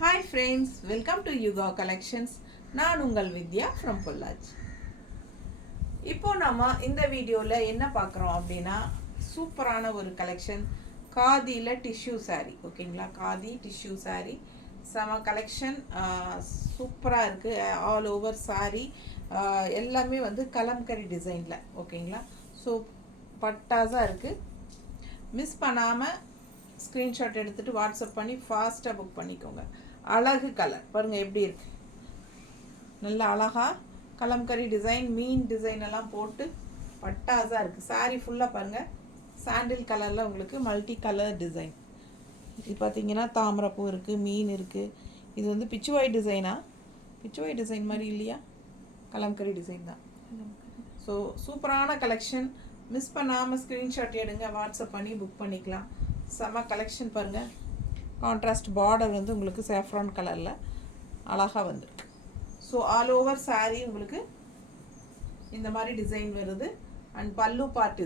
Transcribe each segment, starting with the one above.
Hi friends, welcome to Yuga Collections. நான் உங்கள் வித்யா from Pollachi. இப்போ நம்ம இந்த வீடியோவில் என்ன பார்க்குறோம் அப்படின்னா சூப்பரான ஒரு கலெக்ஷன் காதியில் டிஷ்யூ சாரீ. ஓகேங்களா, காதி டிஷ்யூ சாரீ செம கலெக்ஷன், சூப்பராக இருக்குது. ஆல் ஓவர் சாரீ எல்லாமே வந்து கலம்கரி டிசைனில். ஓகேங்களா, ஸோ பட்டாஸாக இருக்குது. மிஸ் பண்ணாமல் ஸ்க்ரீன்ஷாட் எடுத்துகிட்டு வாட்ஸ்அப் பண்ணி ஃபாஸ்ட்டாக புக் பண்ணிக்கோங்க. அழகு கலர் பாருங்கள் எப்படி இருக்குது, நல்ல அழகாக கலம்கரி டிசைன், மீன் டிசைன் எல்லாம் போட்டு பட்டாஸாக இருக்குது. சாரீ ஃபுல்லாக பாருங்கள் சாண்டில் கலரில் உங்களுக்கு மல்டி கலர் டிசைன். இது பார்த்திங்கன்னா தாமரைப்பூ இருக்குது, மீன் இருக்குது. இது வந்து பிச்சுவாய் டிசைனா, பிச்சுவாய் டிசைன் மாதிரி இல்லையா, கலம்கரி டிசைன் தான். ஸோ சூப்பரான கலெக்ஷன். மிஸ் பண்ணாமல் ஸ்க்ரீன்ஷாட் எடுங்க, வாட்ஸ்அப் பண்ணி புக் பண்ணிக்கலாம். செம கலெக்ஷன் பாருங்கள். கான்ட்ராஸ்ட் பார்டர் வந்து உங்களுக்கு சேஃப்ரான் கலரில் அழகாக வந்துருக்கு. ஸோ ஆல் ஓவர் சாரீ உங்களுக்கு இந்த மாதிரி டிசைன் வருது. அண்ட் பல்லு பார்ட்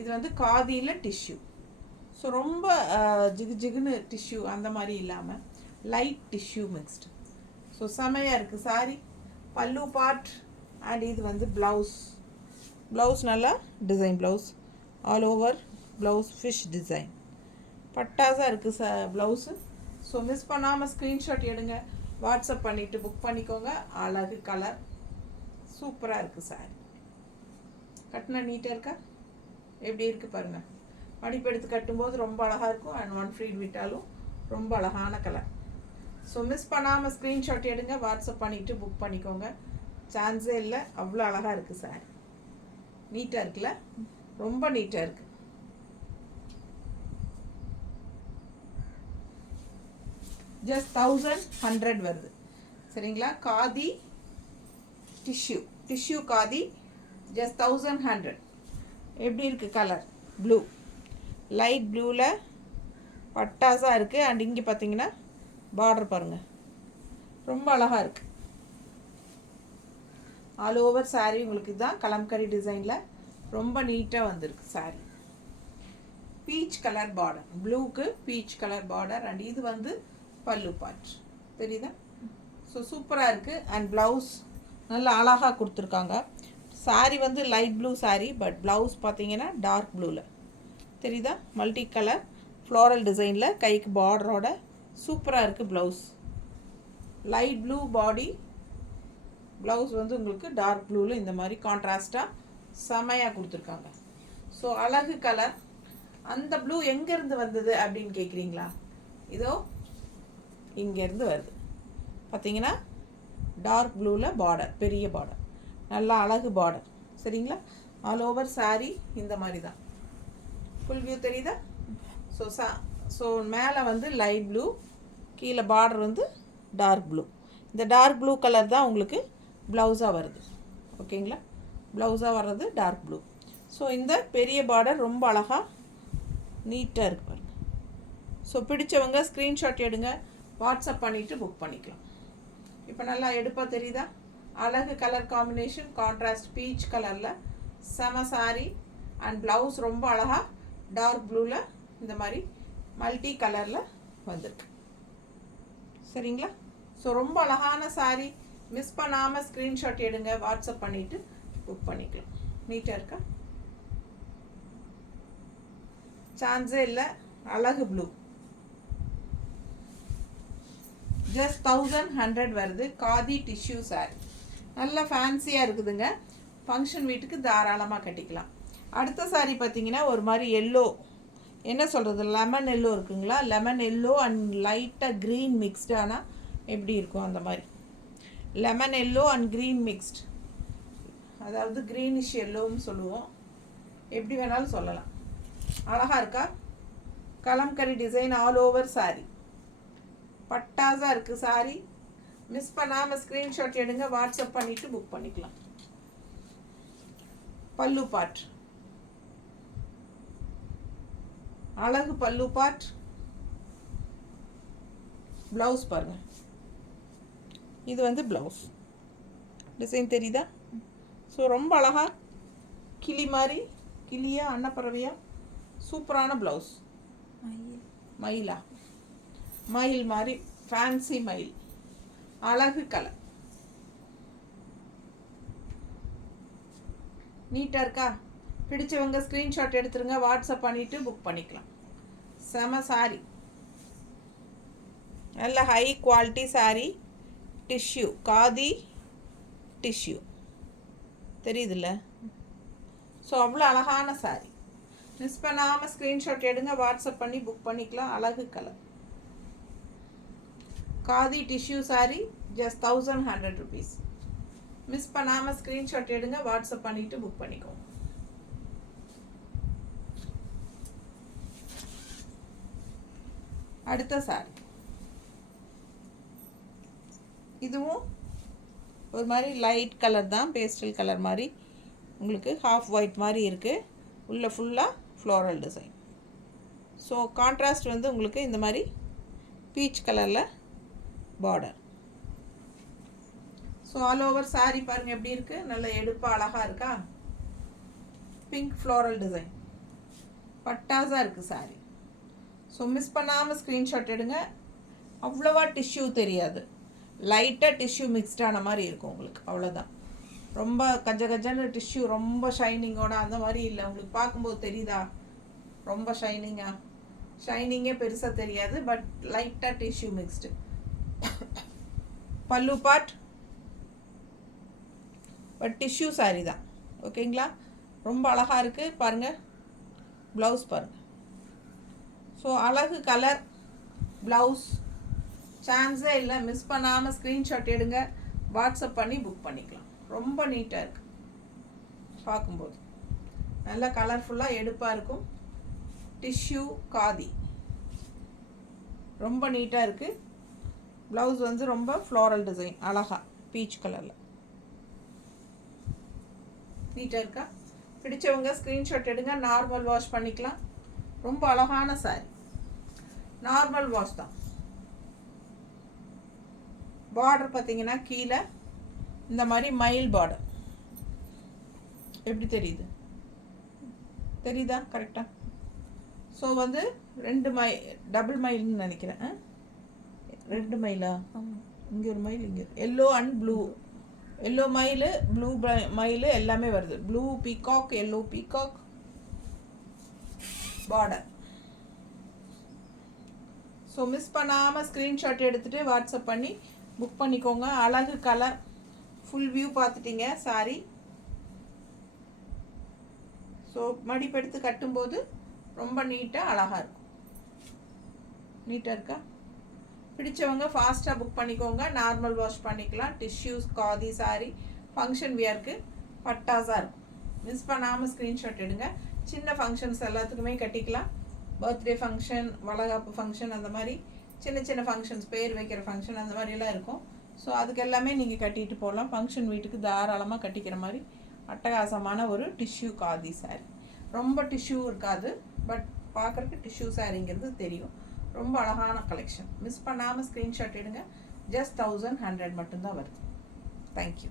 இது வந்து காதியில் டிஷ்யூ. ஸோ ரொம்ப ஜிகு ஜிகுன்னு டிஷ்யூ அந்த மாதிரி இல்லாமல் லைட் டிஷ்யூ மிக்ஸ்டு. ஸோ செமையாக இருக்குது சாரீ. பல்லு பார்ட் அண்ட் இது வந்து ப்ளவுஸ் நல்லா design blouse, all over blouse fish design பட்டாஸாக இருக்குது ப்ளவுஸு. ஸோ மிஸ் பண்ணாமல் ஸ்க்ரீன்ஷாட் எடுங்க, வாட்ஸ்அப் பண்ணிவிட்டு புக் பண்ணிக்கோங்க. அழகு கலர், சூப்பராக இருக்குது சாரி. கட்டினா நீட்டாக இருக்கா, எப்படி இருக்குது பாருங்கள். மடிப்பு எடுத்து கட்டும்போது ரொம்ப அழகாக இருக்கும். அண்ட் ஒன் ஃப்ரீட் விட்டாலும் ரொம்ப அழகான கலர். ஸோ மிஸ் பண்ணாமல் ஸ்க்ரீன்ஷாட் எடுங்க, வாட்ஸ்அப் பண்ணிவிட்டு புக் பண்ணிக்கோங்க. சான்ஸே இல்லை, அவ்வளோ அழகாக இருக்குது சாரி. நீட்டாக இருக்குல்ல, ரொம்ப நீட்டாக இருக்குது. ஜஸ்ட் 1100 வருது. சரிங்களா, காதி டிஷ்யூ காதி ஜஸ்ட் 1100. எப்படி இருக்குது கலர், ப்ளூ, லைட் ப்ளூவில் பட்டாஸாக இருக்குது. அண்ட் இங்கே பார்த்தீங்கன்னா பார்டர் பாருங்கள், ரொம்ப அழகாக இருக்குது. ஆல் ஓவர் சாரீ உங்களுக்கு இதுதான் கலம்கரி டிசைனில் ரொம்ப நீட்டாக வந்திருக்கு சாரீ. பீச் கலர் பார்டர், ப்ளூக்கு பீச் கலர் பார்டர். அண்ட் இது வந்து பல்லு பார்ட் தெரியுதா. ஸோ சூப்பராக இருக்குது. அண்ட் ப்ளவுஸ் நல்லா அழகாக கொடுத்துருக்காங்க. சாரீ வந்து light blue sari, but blouse பார்த்தீங்கன்னா டார்க் ப்ளூவில் தெரியுதா, மல்டி கலர் ஃப்ளோரல் டிசைனில் கைக்கு பார்டரோட சூப்பராக இருக்குது. ப்ளவுஸ் லைட் ப்ளூ பாடி, ப்ளவுஸ் வந்து உங்களுக்கு டார்க் ப்ளூவில் இந்த மாதிரி கான்ட்ராஸ்டாக செமையாக கொடுத்துருக்காங்க. ஸோ அழகு கலர். அந்த ப்ளூ எங்கேருந்து வந்தது அப்படின்னு கேட்குறீங்களா, இதோ இங்கேருந்து வருது. பார்த்தீங்கன்னா டார்க் ப்ளூவில் பார்டர், பெரிய பார்டர், நல்லா அழகு பார்டர். சரிங்களா, ஆல் ஓவர் சாரீ இந்த மாதிரி தான். ஃபுல் வியூ தெரியுதா. ஸோ மேலே வந்து லைட் ப்ளூ, கீழே பார்டர் வந்து டார்க் ப்ளூ. இந்த டார்க் ப்ளூ கலர் தான் உங்களுக்கு ப்ளவுஸாக வருது. ஓகேங்களா, ப்ளவுஸாக வர்றது டார்க் ப்ளூ. ஸோ இந்த பெரிய பார்டர் ரொம்ப அழகாக நீட்டாக இருக்குது பாருங்கள். ஸோ பிடிச்சவங்க ஸ்க்ரீன்ஷாட் எடுங்க, வாட்ஸ்அப் பண்ணிவிட்டு புக் பண்ணிக்கலாம். இப்போ நல்லா எடுப்பாக தெரியுதா, அழகு கலர் காம்பினேஷன், கான்ட்ராஸ்ட் பீச் கலரில் செம சாரீ. அண்ட் ப்ளவுஸ் ரொம்ப அழகாக டார்க் ப்ளூவில் இந்த மாதிரி மல்டி கலரில் வந்திருக்கு. சரிங்களா, ஸோ ரொம்ப அழகான சாரீ. மிஸ் பண்ணாமல் ஸ்க்ரீன்ஷாட் எடுங்க, வாட்ஸ்அப் பண்ணிவிட்டு புக் பண்ணிக்கலாம். நீட்டாக இருக்கா, சான்ஸே இல்லை. அழகு ப்ளூ ஜஸ்ட் 1100 வருது. காதி டிஷ்யூ சாரீ நல்லா ஃபேன்சியாக இருக்குதுங்க. ஃபங்க்ஷன் வீட்டுக்கு தாராளமாக கட்டிக்கலாம். அடுத்த சாரீ பார்த்தீங்கன்னா ஒரு மாதிரி எல்லோ, என்ன சொல்கிறது, லெமன் எல்லோ இருக்குங்களா, லெமன் எல்லோ அண்ட் லைட்டாக க்ரீன் மிக்ஸ்டு. ஆனால் எப்படி இருக்கும் அந்த மாதிரி lemon yellow and green mixed, அதாவது க்ரீனிஷ் எல்லோன்னு சொல்லுவோம், எப்படி வேணாலும் சொல்லலாம். அழகாக இருக்கா, Kalamkari design all over saree பட்டாஸாக இருக்குது சாரீ. மிஸ் பண்ணாமல் ஸ்க்ரீன்ஷாட் எடுங்க, வாட்ஸ்அப் பண்ணிவிட்டு புக் பண்ணிக்கலாம். பல்லு பார்ட், அழகு பல்லு பார்ட். ப்ளவுஸ் பாருங்கள், இது வந்து ப்ளவுஸ் டிசைன் தெரியுதா. ஸோ ரொம்ப அழகாக கிளி மாதிரி, கிளியா அன்னப்பறவையா, சூப்பரான ப்ளவுஸ். மயிலா, மயில் மாதிரி ஃபேன்சி மயில், அழகு கலர், நீட்டாக இருக்கா? பிடிச்சவங்க ஸ்க்ரீன்ஷாட் எடுத்துருங்க, வாட்ஸ்அப் பண்ணிவிட்டு புக் பண்ணிக்கலாம். செம சாரி, நல்ல high quality sorry, tissue, khadi tissue தெரியுதுல்ல? ஸோ அவ்வளோ அழகான சாரி. மிஸ் பண்ணாமல் ஸ்க்ரீன்ஷாட் எடுங்க, வாட்ஸ்அப் பண்ணி புக் பண்ணிக்கலாம். அழகு colour khadi tissue sorry, just 1100 rupees. Miss பண்ணாமல் ஸ்க்ரீன்ஷாட் எடுங்க, வாட்ஸ்அப் பண்ணிவிட்டு புக் பண்ணிக்கோங்க. அடுத்த சாரி, இதுவும் ஒரு மாதிரி லைட் கலர் தான், பேஸ்டல் கலர் மாதிரி, உங்களுக்கு ஹாஃப் ஒயிட் மாதிரி இருக்குது, உள்ள ஃபுல்லாக ஃப்ளோரல் டிசைன். ஸோ கான்ட்ராஸ்ட் வந்து உங்களுக்கு இந்த மாதிரி பீச் கலரில் border. So all over sorry பாருங்கள் எப்படி இருக்குது, நல்ல எடுப்பாக அழகாக இருக்கா? பிங்க் ஃப்ளோரல் டிசைன், பட்டாஸாக இருக்குது சாரி. ஸோ மிஸ் பண்ணாமல் ஸ்க்ரீன்ஷாட் எடுங்க. அவ்வளோவா டிஷ்யூ தெரியாது, லைட்டாக டிஷ்யூ மிக்ஸ்டான மாதிரி இருக்கும் உங்களுக்கு, அவ்வளோதான். ரொம்ப கஜன்னு டிஷ்யூ ரொம்ப ஷைனிங்கோட அந்த மாதிரி இல்லை. உங்களுக்கு பார்க்கும்போது தெரியுதா ரொம்ப ஷைனிங்காக? ஷைனிங்கே பெருசாக தெரியாது, பட் லைட்டாக டிஷ்யூ மிக்ஸ்டு. பல்லு பார்ட் பட் டிஷ்யூ சாரி தான், ஓகேங்களா? ரொம்ப அழகாக இருக்குது பாருங்கள். ப்ளவுஸ் பாருங்கள். ஸோ அழகு கலர் ப்ளவுஸ், சான்ஸே இல்லை. மிஸ் பண்ணாமல் ஸ்க்ரீன்ஷாட் எடுங்க, வாட்ஸ்அப் பண்ணி புக் பண்ணிக்கலாம். ரொம்ப நீட்டாக இருக்குது பார்க்கும்போது, நல்ல கலர்ஃபுல்லாக எடுப்பாக இருக்கும். டிஷ்யூ காதி ரொம்ப நீட்டாக இருக்குது. ப்ளவுஸ் வந்து ரொம்ப ஃப்ளோரல் டிசைன், அழகா பீச் கலரில் நீட்டாக இருக்கா? பிடிச்சவங்க ஸ்க்ரீன்ஷாட் எடுங்க, நார்மல் வாஷ் பண்ணிக்கலாம். ரொம்ப அழகான சாரி, நார்மல் வாஷ் தான். பார்டர் பார்த்தீங்கன்னா கீழே இந்த மாதிரி மயில் பார்டர், எப்படி தெரியுது? தெரியுதா கரெக்டாக? ஸோ வந்து 2 டபுள் மைல்னு நினைக்கிறேன். 2 மைலா? இங்கே ஒரு மைல், இங்கே எல்லோ அண்ட் ப்ளூ, எல்லோ மயில் ப்ளூ மயில் எல்லாமே வருது. Blue peacock, yellow peacock border. So miss பண்ணாமல் ஸ்க்ரீன்ஷாட் எடுத்துகிட்டு வாட்ஸ்அப் பண்ணி புக் பண்ணிக்கோங்க. அழகு கலர், ஃபுல் வியூ பார்த்துட்டிங்க சாரி. ஸோ மடிப்பெடுத்து கட்டும்போது ரொம்ப நீட்டாக அழகாக இருக்கும். நீட்டாக இருக்கா? பிடிச்சவங்க ஃபாஸ்ட்டாக புக் பண்ணிக்கோங்க, நார்மல் வாஷ் பண்ணிக்கலாம். டிஷ்யூஸ் காதி சாரி, ஃபங்க்ஷன் வியருக்கு பட்டாஸாக இருக்கும். மிஸ் பண்ணாமல் ஸ்க்ரீன்ஷாட் எடுங்க. சின்ன ஃபங்க்ஷன்ஸ் எல்லாத்துக்குமே கட்டிக்கலாம். பர்த்டே ஃபங்க்ஷன், வளகாப்பு ஃபங்க்ஷன், அந்த மாதிரி சின்ன சின்ன ஃபங்க்ஷன்ஸ், பேர் வைக்கிற ஃபங்க்ஷன், அந்த மாதிரிலாம் இருக்கும். ஸோ அதுக்கு எல்லாமே நீங்கள் கட்டிட்டு போகலாம். ஃபங்க்ஷன் வீட்டுக்கு தாராளமாக கட்டிக்கிற மாதிரி அட்டகாசமான ஒரு டிஷ்யூ காதி சாரி. ரொம்ப டிஷ்யூ இருக்காது, பட் பார்க்குறக்கு டிஷ்யூ சாரிங்கிறது தெரியும். ரொம்ப அழகான கலெக்ஷன். மிஸ் பண்ணாமல் ஸ்க்ரீன்ஷாட் எடுங்க. ஜஸ்ட் 1100 மட்டும்தான் வருது. தேங்க்யூ.